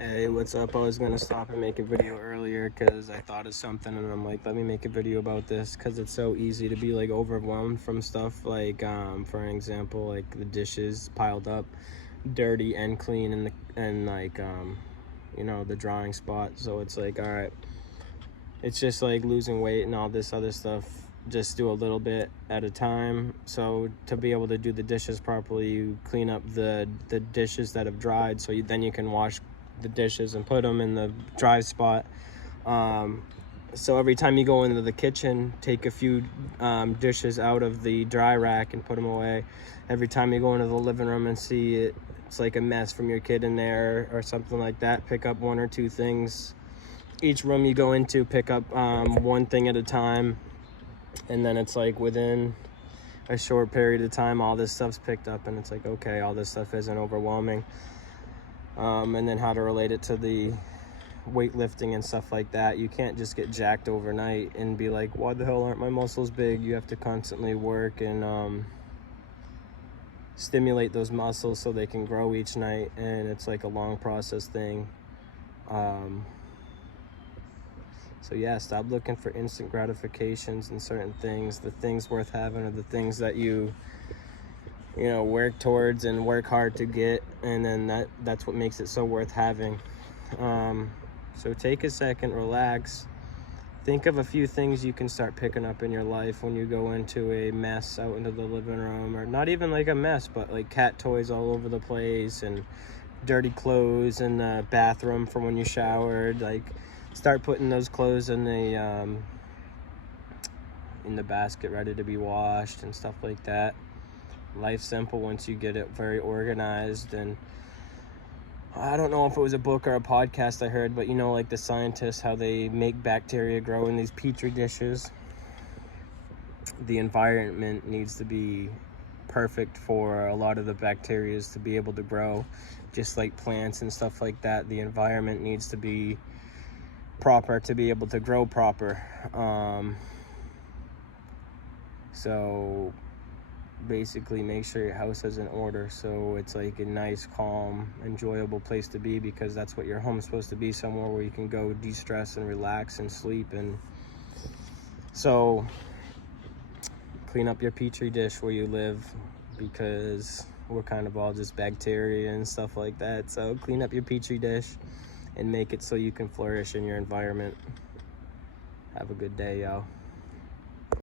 Hey, what's up? I was gonna stop and make a video earlier because I thought of something and I'm like, let me make a video about this because it's so easy to be like overwhelmed from stuff like, for an example, like the dishes piled up, dirty and clean, and like, the drawing spot. So it's like, all right, it's just like losing weight and all this other stuff. Just do a little bit at a time. So to be able to do the dishes properly, you clean up the dishes that have dried, so then you can wash the dishes and put them in the dry spot. So every time you go into the kitchen, take a few dishes out of the dry rack and put them away. Every time you go into the living room and see it's like a mess from your kid in there or something like that, pick up one or two things. Each room you go into, pick up one thing at a time, and then it's like within a short period of time all this stuff's picked up, and it's like, okay, all this stuff isn't overwhelming. And then how to relate it to the weightlifting and stuff like that. You can't just get jacked overnight and be like, why the hell aren't my muscles big? You have to constantly work and stimulate those muscles so they can grow each night, and it's like a long process thing. So yeah, stop looking for instant gratifications in certain things. The things worth having are the things that you work towards and work hard to get, and then that's what makes it so worth having. So take a second, relax, think of a few things you can start picking up in your life when you go into a mess out into the living room, or not even like a mess, but like cat toys all over the place and dirty clothes in the bathroom from when you showered. Like, start putting those clothes in the basket ready to be washed and stuff like that. Life's simple once you get it very organized. And I don't know if it was a book or a podcast I heard, but like the scientists, how they make bacteria grow in these petri dishes. The environment needs to be perfect for a lot of the bacteria to be able to grow, just like plants and stuff like that. The environment needs to be proper to be able to grow proper. So basically make sure your house is in order, so it's like a nice, calm, enjoyable place to be, because that's what your home's supposed to be, somewhere where you can go de-stress and relax and sleep. And so clean up your petri dish where you live, because we're kind of all just bacteria and stuff like that. So clean up your petri dish and make it so you can flourish in your environment. Have a good day, y'all.